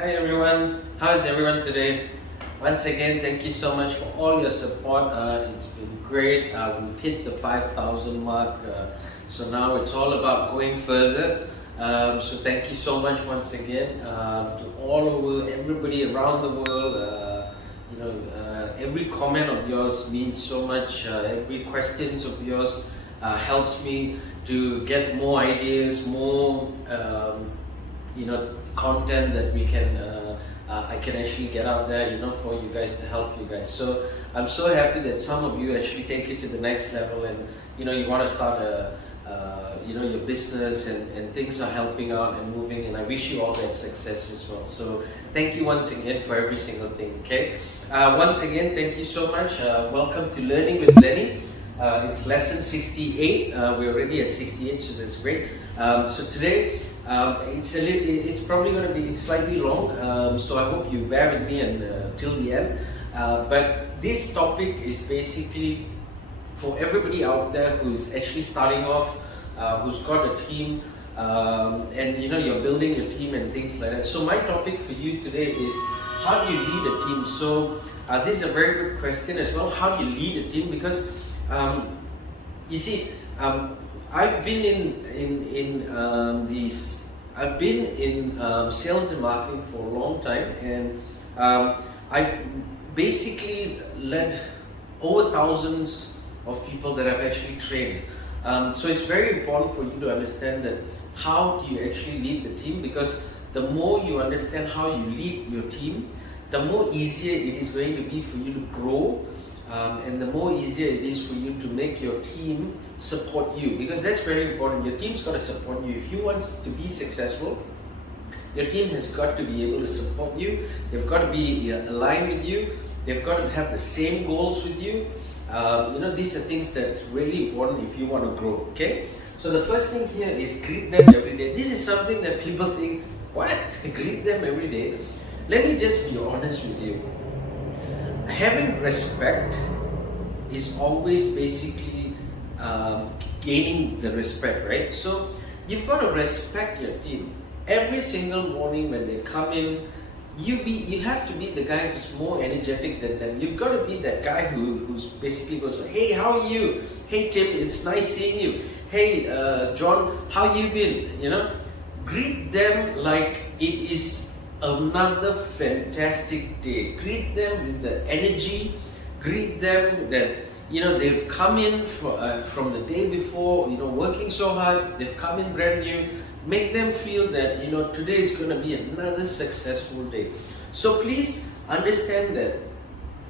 Hi everyone, how is everyone today? Once again, thank you so much for all your support. It's been great. We've hit the 5,000 mark, so now it's all about going further. So thank you so much once again to all over, everybody around the world. Every comment of yours means so much. Every questions of yours helps me to get more ideas, more content that we can I can actually get out there, for you guys, to help you guys. So I'm so happy that some of you actually take it to the next level, and you want to start your business, and things are helping out and moving, and I wish you all that success as well. So thank you once again for every single thing. Okay, once again, thank you so much. Welcome to Learning with Lenny. It's lesson 68. We're already at 68, so that's great. So today it's probably going to be slightly long, so I hope you bear with me till the end. But this topic is basically for everybody out there who's actually starting off, who's got a team, and you're building your team and things like that. So my topic for you today is, how do you lead a team? So this is a very good question as well. How do you lead a team? Because you see, I've been in sales and marketing for a long time, and I've basically led over thousands of people that I've actually trained. So it's very important for you to understand that how do you actually lead the team, because the more you understand how you lead your team, the more easier it is going to be for you to grow. And the more easier it is for you to make your team support you, because that's very important. Your team's got to support you. If you want to be successful, your team has got to be able to support you. They've got to be aligned with you. They've got to have the same goals with you. These are things that's really important if you want to grow. Okay, so the first thing here is greet them every day. This is something that people think, what? Greet them every day? Let me just be honest with you. Having respect is always basically gaining the respect, right? So you've got to respect your team. Every single morning when they come in, you have to be the guy who's more energetic than them. You've got to be that guy who's basically goes, hey, how are you? Hey Tim, it's nice seeing you. Hey John, how you been? Greet them like it is another fantastic day. Greet them with the energy. Greet them that they've come in from the day before, working so hard. They've come in brand new. Make them feel that today is going to be another successful day. So please understand that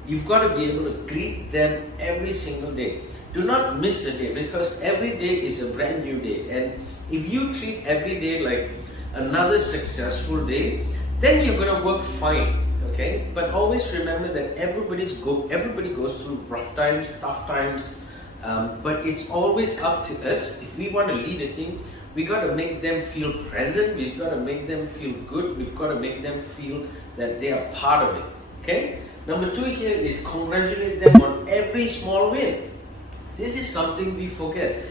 you've got to be able to greet them every single day. Do not miss a day, because every day is a brand new day. And if you treat every day like another successful day, then you're going to work fine, okay? But always remember that everybody goes through rough times, tough times, but it's always up to us. If we want to lead a team, we got to make them feel present. We've got to make them feel good. We've got to make them feel that they are part of it, okay? Number 2 here is congratulate them on every small win. This is something we forget.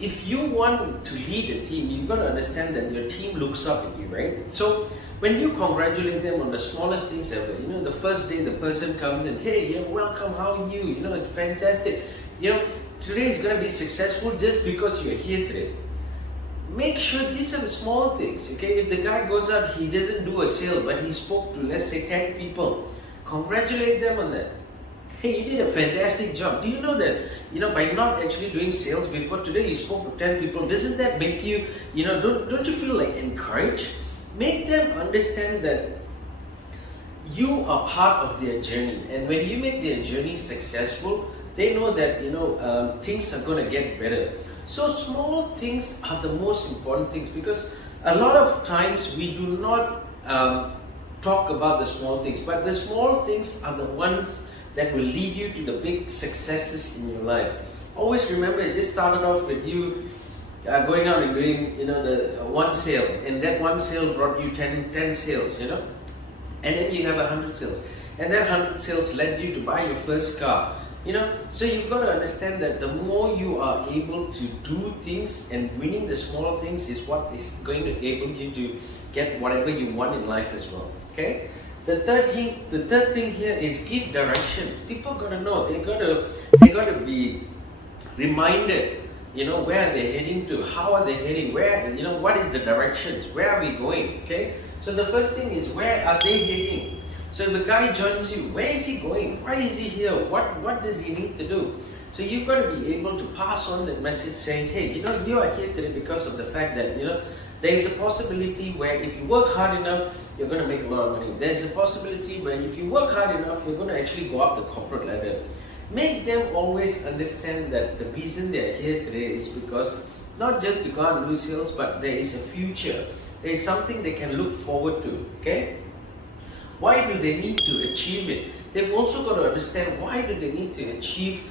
If you want to lead a team, you've got to understand that your team looks up at you, right? So when you congratulate them on the smallest things ever, the first day the person comes in, hey, welcome, how are you? It's fantastic. Today is going to be successful just because you're here today. Make sure these are the small things, okay? If the guy goes out, he doesn't do a sale, but he spoke to, let's say, 10 people, congratulate them on that. Hey, you did a fantastic job. Do you know that, by not actually doing sales before today, you spoke to 10 people, doesn't that make you, don't you feel like encouraged? Make them understand that you are part of their journey, and when you make their journey successful, they know that things are going to get better. So small things are the most important things, because a lot of times we do not talk about the small things, but the small things are the ones that will lead you to the big successes in your life. Always remember, it just started off with you going out and doing the one sale, and that one sale brought you 10 sales, and then you have 100 sales, and that 100 sales led you to buy your first car. So you've got to understand that the more you are able to do things, and winning the small things is what is going to enable you to get whatever you want in life as well. Okay. The third thing here is give direction. People got to know. They got to be reminded. Where are they heading to? How are they heading? Where? What is the directions? Where are we going? Okay. So the first thing is, where are they heading? So if a guy joins you, where is he going? Why is he here? What does he need to do? So you've got to be able to pass on that message saying, hey, you are here today because of the fact that, there is a possibility where if you work hard enough, you're going to make a lot of money. There's a possibility where if you work hard enough, you're going to actually go up the corporate ladder. Make them always understand that the reason they're here today is because not just to go out and do sales, but there is a future. There is something they can look forward to. Okay? Why do they need to achieve it? They've also got to understand, why do they need to achieve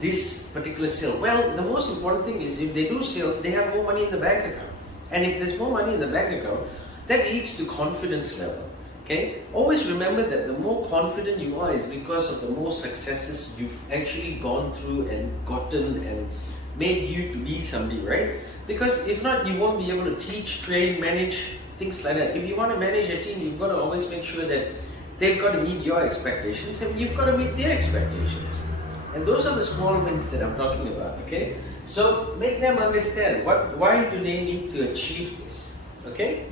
this particular sale? Well, the most important thing is, if they do sales, they have more money in the bank account. And if there's more money in the bank account, that leads to confidence level. Okay? Always remember that the more confident you are is because of the more successes you've actually gone through and gotten and made you to be somebody, right? Because if not, you won't be able to teach, train, manage, things like that. If you want to manage a team, you've got to always make sure that they've got to meet your expectations and you've got to meet their expectations. And those are the small wins that I'm talking about, okay? So make them understand why do they need to achieve this, okay?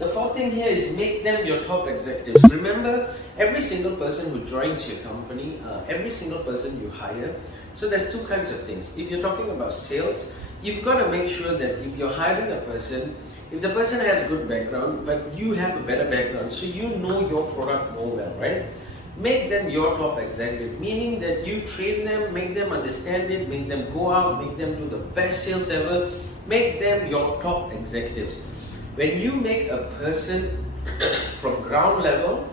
The fourth thing here is make them your top executives. Remember, every single person who joins your company, every single person you hire, so there's two kinds of things. If you're talking about sales, you've got to make sure that if you're hiring a person, if the person has a good background, but you have a better background, so you know your product more well, right? Make them your top executive, meaning that you train them, make them understand it, make them go out, make them do the best sales ever, make them your top executives. When you make a person from ground level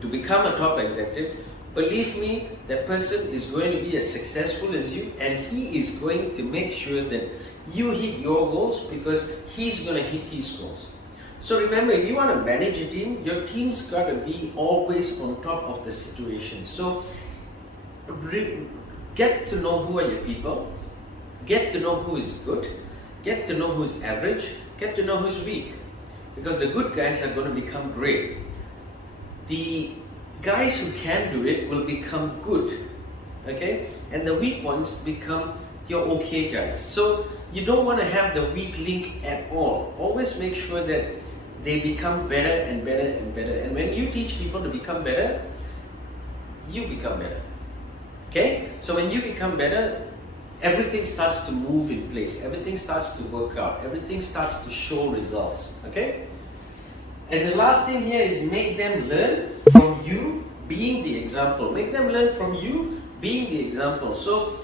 to become a top executive, believe me, that person is going to be as successful as you, and he is going to make sure that you hit your goals because he's going to hit his goals. So remember, if you want to manage a team, your team's got to be always on top of the situation. So get to know who are your people, get to know who is good, get to know who's average, get to know who's weak. Because the good guys are going to become great. The guys who can do it will become good, okay? And the weak ones become your okay guys. So you don't want to have the weak link at all. Always make sure that they become better and better and better. And when you teach people to become better, you become better. Okay? So when you become better, everything starts to move in place. Everything starts to work out. Everything starts to show results. Okay? And the last thing here is make them learn from you being the example. Make them learn from you being the example. So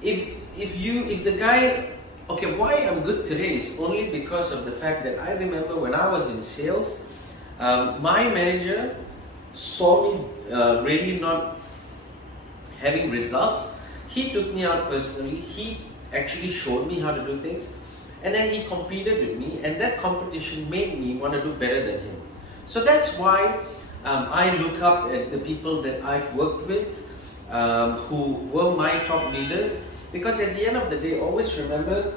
if the guy, okay, why I'm good today is only because of the fact that I remember when I was in sales, my manager saw me really not having results. He took me out personally. He actually showed me how to do things, and then he competed with me, and that competition made me want to do better than him. So that's why I look up at the people that I've worked with, who were my top leaders. Because at the end of the day, always remember,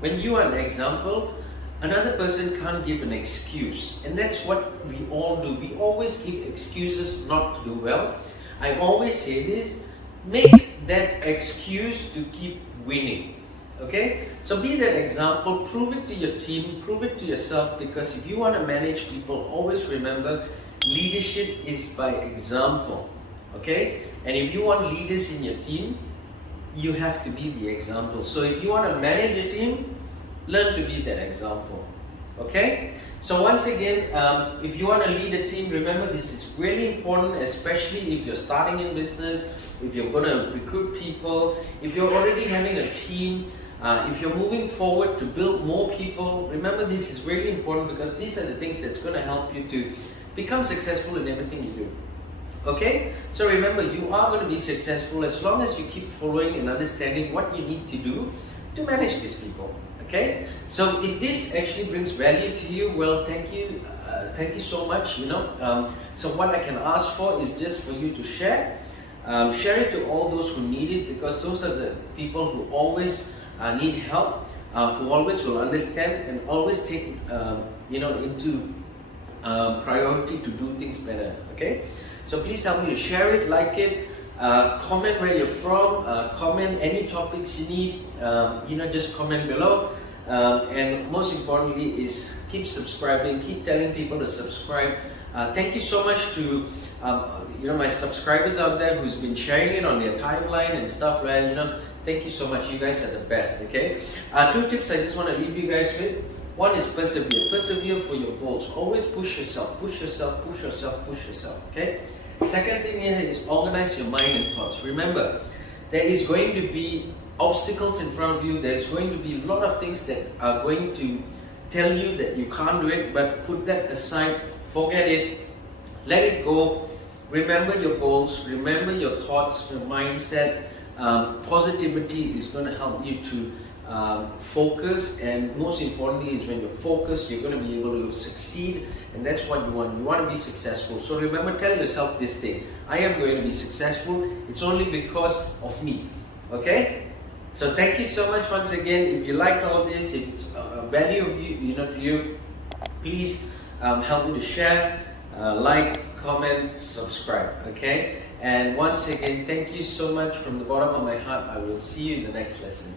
when you are an example, another person can't give an excuse. And that's what we all do. We always give excuses not to do well. I always say this, make that excuse to keep winning. Okay? So be that example, prove it to your team, prove it to yourself, because if you want to manage people, always remember, leadership is by example. Okay? And if you want leaders in your team, you have to be the example. So if you want to manage a team, learn to be that example. Okay? So once again, if you want to lead a team, remember this is really important, especially if you're starting in business, if you're going to recruit people, if you're already having a team, if you're moving forward to build more people. Remember this is really important because these are the things that's going to help you to become successful in everything you do. Okay? So remember, you are going to be successful as long as you keep following and understanding what you need to do to manage these people. Okay? So if this actually brings value to you, well, thank you so much. So what I can ask for is just for you to share. Share it to all those who need it, because those are the people who always need help, who always will understand and always take into priority to do things better. Okay, so please help me to share it, like it, comment where you're from, comment any topics you need, just comment below, and most importantly is keep subscribing, keep telling people to subscribe. Thank you so much to my subscribers out there who's been sharing it on their timeline and stuff. Thank you so much. You guys are the best. Okay, 2 tips I just want to leave you guys with. One is persevere. Persevere for your goals. Always push yourself. Push yourself. Push yourself. Push yourself. Okay. Second thing here is organize your mind and thoughts. Remember, there is going to be obstacles in front of you. There's going to be a lot of things that are going to tell you that you can't do it, but put that aside. Forget it. Let it go. Remember your goals. Remember your thoughts, your mindset. Positivity is going to help you to focus, and most importantly is when you're focused, you're going to be able to succeed, and that's what you want. You want to be successful. So remember, tell yourself this thing: I am going to be successful. It's only because of me. Okay? So thank you so much once again. If you liked all this, if it's value of to you, please help me to share, like, comment, subscribe. Okay? And once again, thank you so much from the bottom of my heart. I will see you in the next lesson.